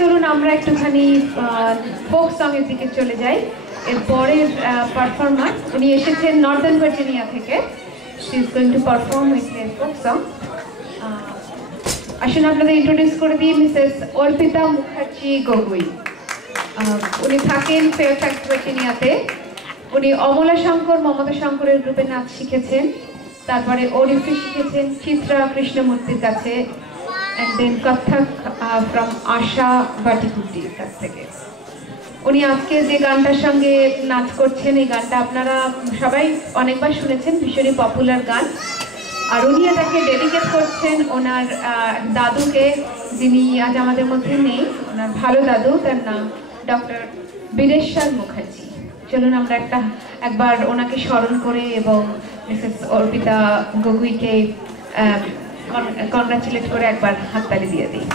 চলুন আমরা একটুখানি ফোক সং এর দিকে চলে যাই। এর পরের পারফর্মার উনি এসেছেন নর্দার্ন ভার্জিনিয়া থেকে। She is going to perform with a folk song. আসুন আপনাদের ইন্ট্রোডিউস করে দিই মিসেস অর্পিতা মুখার্জি গগৈ। উনি থাকেন ফেয়ারফ্যাক্স ভার্জিনিয়াতে। উনি অমলা শঙ্কর মমতা শঙ্করের গ্রুপে নাচ শিখেছেন, তারপরে ওডিসি শিখেছেন চিত্রা কৃষ্ণমূর্তির কাছে, and then কত্থক from আশা বাটিকুটির কাছ থেকে। উনি আজকে যে গানটার সঙ্গে নাচ করছেন এই গানটা আপনারা সবাই অনেকবার শুনেছেন, ভীষণই পপুলার গান। আর উনি এটাকে ডেডিকেট করছেন ওনার দাদুকে, যিনি আজ আমাদের মধ্যে নেই। ওনার ভালো দাদু, তার নাম ডক্টর বীরেশ্বর মুখার্জি। চলুন আমরা একবার ওনাকে স্মরণ করে এবং মিসেস অর্পিতা গগৈকে কংগ্রাচুলেট করে একবার হাততালি দিয়ে দিই।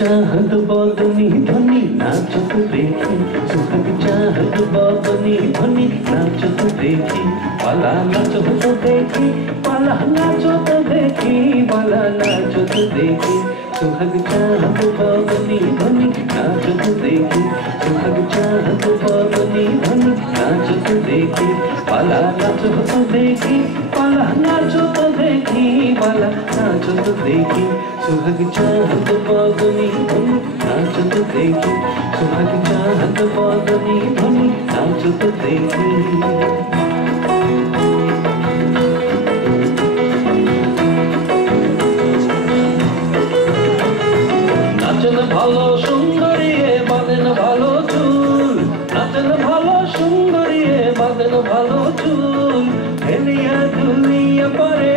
चाहत बदनी धनी नाचत देखी, सुहाग चाहत बदनी धनी नाचत देखी, पाला नाचत देखी, पाला नाचत देखी, पाला नाचत देखी, सुहाग चाहत बदनी धनी नाचत देखी, सुहाग चाहत बदनी धनी नाचत देखी, पाला नाचत देखी, पाला नाचत देखी, पाला नाचत देखी, सुहाग चाहत बदनी धनी नाचत देखी, सुहाग चाहत बदनी धनी नाचत देखी। नाचन भालो सुंदरी बादेन भालो चूल, नाचन भालो सुंदरी बादेन भालो चूल, हेलिया दुलिया परे,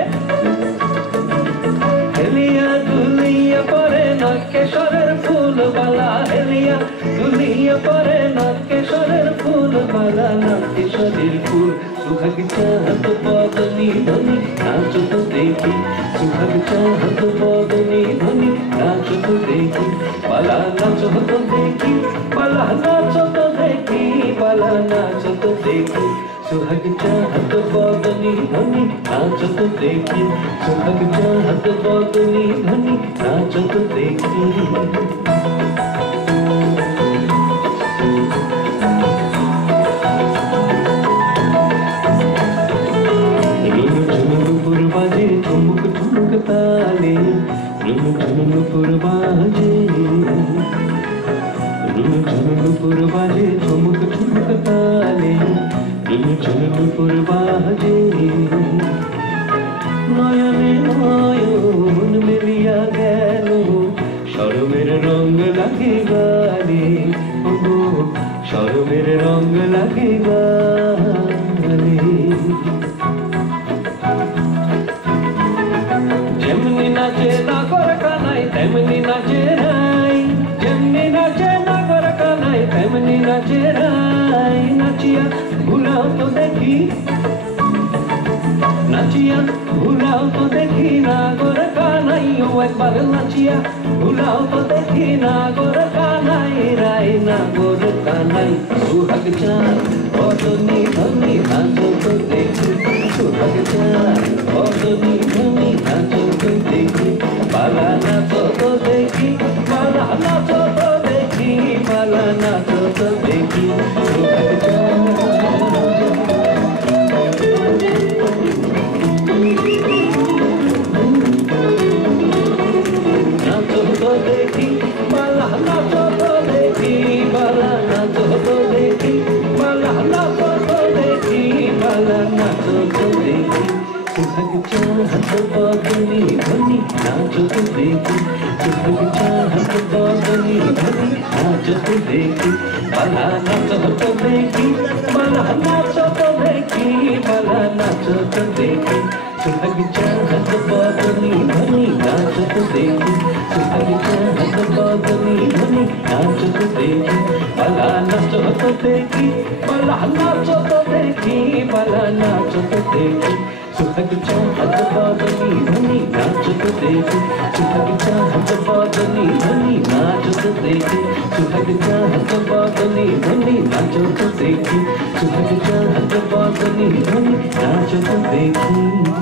हेलिया दुलिया परे नाकेश्वरेर फूल बाला, हेलिया दुलिया परे नाकेश्वरेर फूल बाला, नाकेश्वरेर फूल। सुहाग चाहत बदनी धनी नाचत देखी, सुहाग चाहत बदनी धनी नाचत देखी, बाला नाचत देखी, बाला नाचत देखी, बाला नाचत देखी, सुहाग चाहत बदनी धनी नाचत देखी, सुहाग चाहत बदनी धनी नाचत देखी। ठुमक ठुमक ताले नुपुर बाजे, नुपुर बाजे ठुमक ठुमक ताले नुपुर बाजे, नयने नयन मिलिया गेल शरमेर रंग लागे गाले, शरमेर रंग लागे गाले, যেমনি নাচে নাগর কানাই তেমনি নাচে রাই, যেমনি নাচে নাগর কানাই তেমনি নাচে রাই, নাচিয়া ভুলাও তো দেখি, নাচিয়া ভুলাও তো দেখি নাগর কানাই, ও একবার নাচিয়া ভুলাও তো দেখি নাগর কানাই, রাই নাগর কানাই। সুহাগ চাঁদ বদনি ধনি নাচত দেখি, সুহাগ চাঁদ বদনি ধনি নাচত দেখি, বালা নাচত দেখি, বালা নাচত দেখি, বালা নাচত দেখি, সুহাগ চাঁদ নাচত দেখি, বালা নাচত দেখি, বালা নাচত দেখি, বালা নাচত দেখি, বালা নাচত দেখি, सुहाग चाहत बदनी धनी नाचत देखी, सुहाग चाहत बदनी धनी नाचत देखी, बाला नाचत देखी, बाला नाचत देखी, बाला नाचत देखी, सुहाग चाहत बदनी धनी नाचत देखी, सुहाग चाहत बदनी धनी नाचत देखी, बाला नाचत नाचो तो देखी भला नाचो तो देखी भला नाचो तो देखी सुहाग चाहत बादनी धनी नाचो तो देखी सुहाग चाहत बादनी धनी नाचो तो देखी सुहाग चाहत बादनी धनी नाचो तो देखी सुहाग चाहत बादनी धनी नाचो तो देखी